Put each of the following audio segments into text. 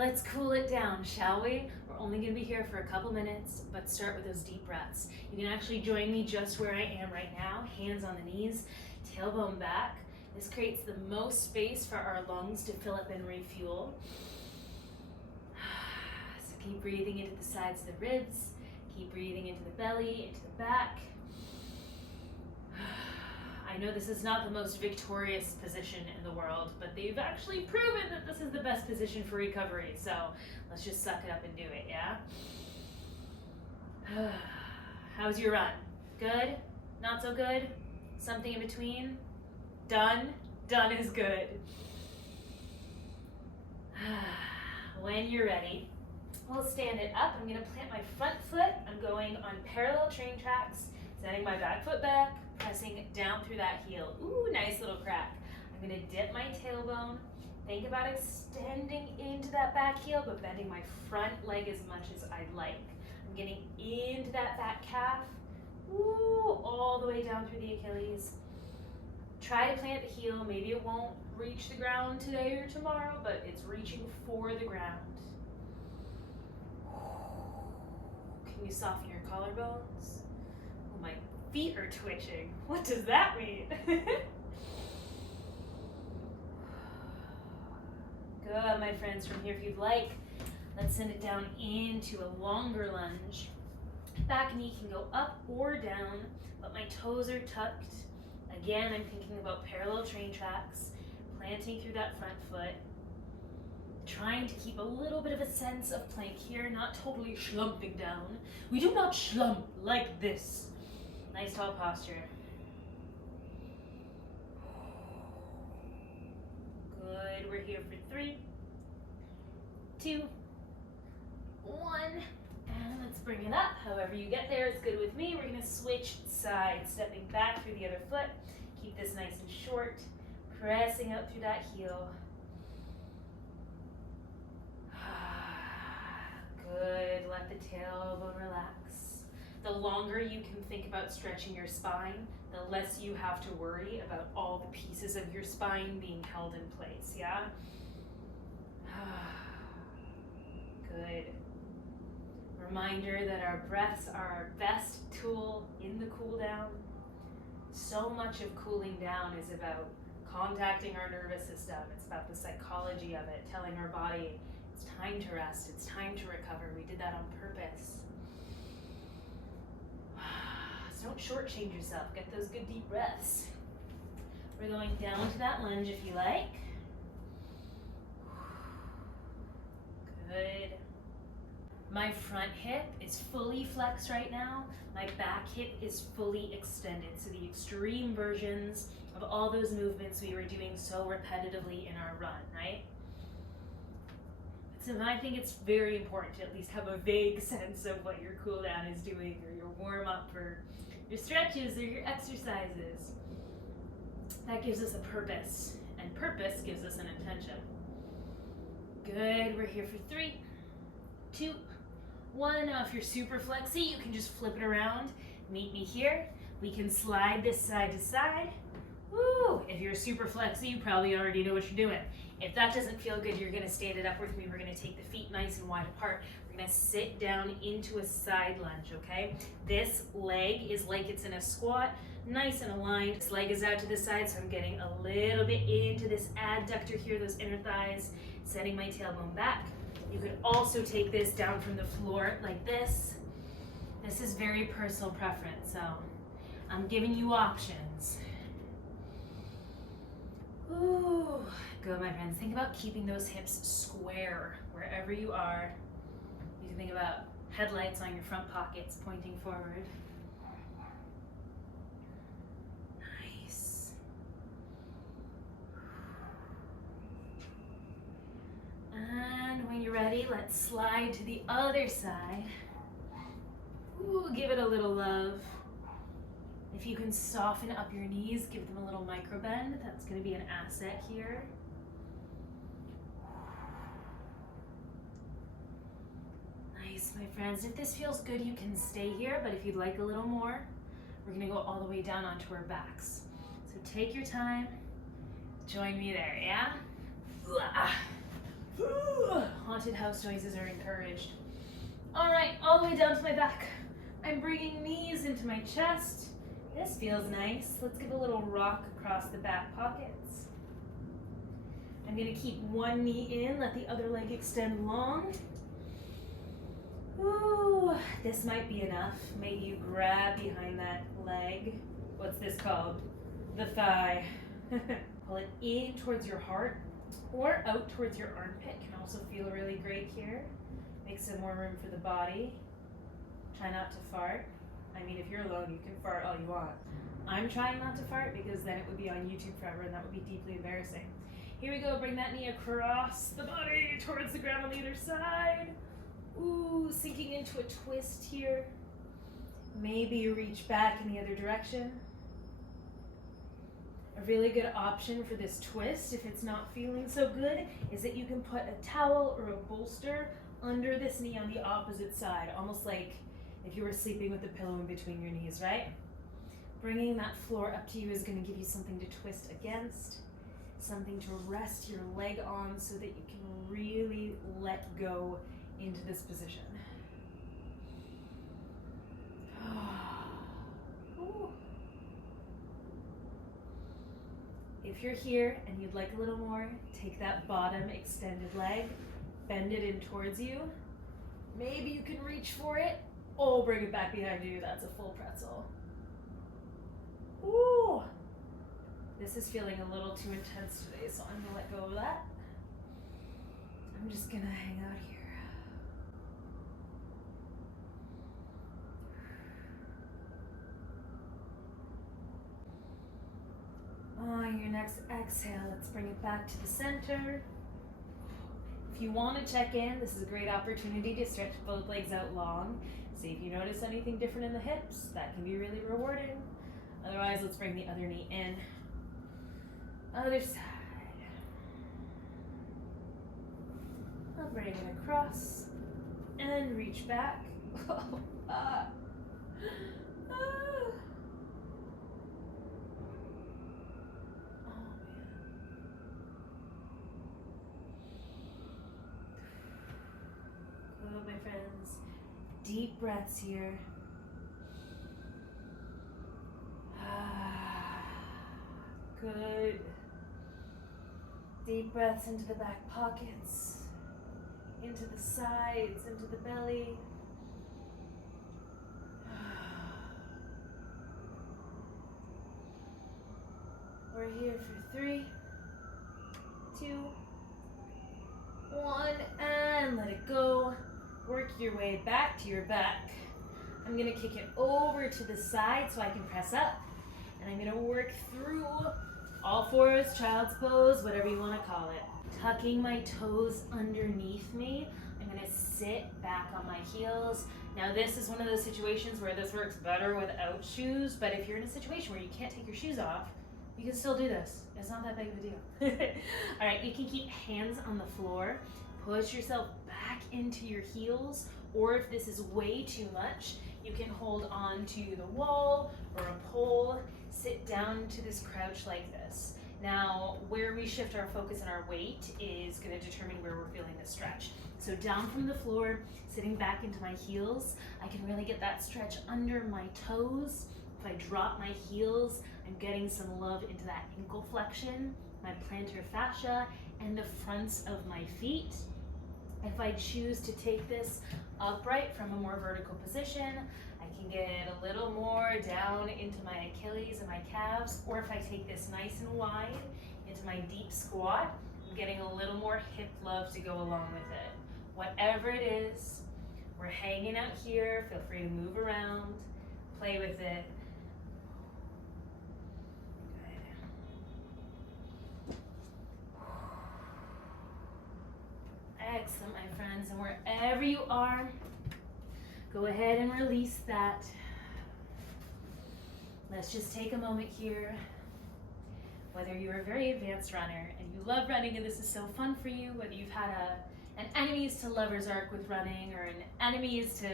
Let's cool it down, shall we? We're only gonna be here for a couple minutes, but start with those deep breaths. You can actually join me just where I am right now, hands on the knees, tailbone back. This creates the most space for our lungs to fill up and refuel. So keep breathing into the sides of the ribs, keep breathing into the belly, into the back. I know this is not the most victorious position in the world, but they've actually proven that this is the best position for recovery. So let's just suck it up and do it, yeah? How's your run? Good? Not so good? Something in between? Done? Done is good. When you're ready, we'll stand it up. I'm gonna plant my front foot. I'm going on parallel train tracks, setting my back foot back, pressing down through that heel. Ooh, nice little crack. I'm gonna dip my tailbone. Think about extending into that back heel, but bending my front leg as much as I'd like. I'm getting into that back calf. Ooh, all the way down through the Achilles. Try to plant the heel. Maybe it won't reach the ground today or tomorrow, but it's reaching for the ground. Can you soften your collarbones? Oh, my feet are twitching. What does that mean? Good, my friends. From here, if you'd like, let's send it down into a longer lunge. Back knee can go up or down, but my toes are tucked. Again, I'm thinking about parallel train tracks, planting through that front foot, trying to keep a little bit of a sense of plank here, not totally slumping down. We do not slump like this. Nice tall posture. Good, we're here for 3, 2, 1, and let's bring it up. However you get there is good with me. We're gonna switch sides, stepping back through the other foot. Keep this nice and short, pressing up through that heel. Good, let the tailbone relax. The longer you can think about stretching your spine, the less you have to worry about all the pieces of your spine being held in place, yeah? Good. Reminder that our breaths are our best tool in the cool down. So much of cooling down is about contacting our nervous system. It's about the psychology of it, telling our body it's time to rest, it's time to recover. We did that on purpose. So don't shortchange yourself. Get those good deep breaths. We're going down to that lunge if you like. Good. My front hip is fully flexed right now. My back hip is fully extended. So the extreme versions of all those movements we were doing so repetitively in our run, right? So I think it's very important to at least have a vague sense of what your cool down is doing, or your warm up, or your stretches, or your exercises. That gives us a purpose, and purpose gives us an intention. Good, we're here for 3, 2, 1. Now if you're super flexy, you can just flip it around. Meet me here. We can slide this side to side. Woo! If you're super flexy, you probably already know what you're doing. If that doesn't feel good, you're gonna stand it up with me. We're gonna take the feet nice and wide apart. We're gonna sit down into a side lunge, okay? This leg is like it's in a squat, nice and aligned. This leg is out to the side, so I'm getting a little bit into this adductor here, those inner thighs, setting my tailbone back. You could also take this down from the floor like this. This is very personal preference, so I'm giving you options. Ooh, good, my friends. Think about keeping those hips square wherever you are. You can think about headlights on your front pockets pointing forward. Nice. And when you're ready, let's slide to the other side. Ooh, give it a little love. If you can soften up your knees, give them a little micro bend. That's going to be an asset here. Nice, my friends. If this feels good, you can stay here, but if you'd like a little more, we're going to go all the way down onto our backs. So take your time. Join me there, yeah? Onto haunted house noises are encouraged. All right, all the way down to my back. I'm bringing knees into my chest. This feels nice. Let's give a little rock across the back pockets. I'm gonna keep one knee in, let the other leg extend long. Ooh, this might be enough. Maybe you grab behind that leg. What's this called? The thigh. Pull it in towards your heart or out towards your armpit. Can also feel really great here. Make some more room for the body. Try not to fart. I mean, if you're alone, you can fart all you want. I'm trying not to fart because then it would be on YouTube forever and that would be deeply embarrassing. Here we go, bring that knee across the body towards the ground on the other side. Ooh, sinking into a twist here. Maybe you reach back in the other direction. A really good option for this twist, if it's not feeling so good, is that you can put a towel or a bolster under this knee on the opposite side, almost like if you were sleeping with a pillow in between your knees, right? Bringing that floor up to you is going to give you something to twist against, something to rest your leg on so that you can really let go into this position. If you're here and you'd like a little more, take that bottom extended leg, bend it in towards you. Maybe you can reach for it. Oh, bring it back behind you. That's a full pretzel. Ooh. This is feeling a little too intense today, so I'm gonna let go of that. I'm just gonna hang out here. On your next exhale, let's bring it back to the center. If you want to check in, this is a great opportunity to stretch both legs out long. See if you notice anything different in the hips. That can be really rewarding. Otherwise, let's bring the other knee in. Other side. I'll bring it across and reach back. Good, my friends. Deep breaths here. Good. Deep breaths into the back pockets, into the sides, into the belly. We're here for 3, 2, 1, and let it go. Work your way back to your back. I'm gonna kick it over to the side so I can press up. And I'm gonna work through all fours, child's pose, whatever you wanna call it. Tucking my toes underneath me. I'm gonna sit back on my heels. Now this is one of those situations where this works better without shoes, but if you're in a situation where you can't take your shoes off, you can still do this. It's not that big of a deal. All right, you can keep hands on the floor. Push yourself back into your heels, or if this is way too much, you can hold on to the wall or a pole. Sit down to this crouch like this. Now, where we shift our focus and our weight is going to determine where we're feeling the stretch. So down from the floor, sitting back into my heels, I can really get that stretch under my toes. If I drop my heels, I'm getting some love into that ankle flexion, my plantar fascia, and the fronts of my feet. If I choose to take this upright from a more vertical position, I can get a little more down into my Achilles and my calves, or if I take this nice and wide into my deep squat, I'm getting a little more hip love to go along with it. Whatever it is, we're hanging out here. Feel free to move around, play with it. Excellent, my friends, and wherever you are, go ahead and release that. Let's just take a moment here. Whether you're a very advanced runner and you love running and this is so fun for you, whether you've had an enemies to lovers arc with running or an enemies to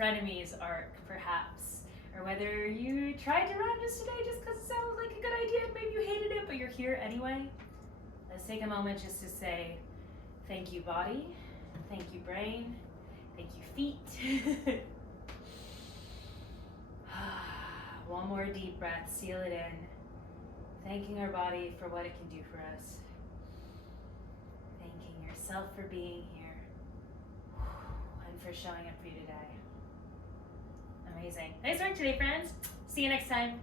frenemies arc perhaps, or whether you tried to run just today just because it sounded like a good idea and maybe you hated it but you're here anyway, let's take a moment just to say, thank you, body. Thank you, brain. Thank you, feet. One more deep breath, seal it in. Thanking our body for what it can do for us. Thanking yourself for being here. And for showing up for you today. Amazing. Nice work today, friends. See you next time.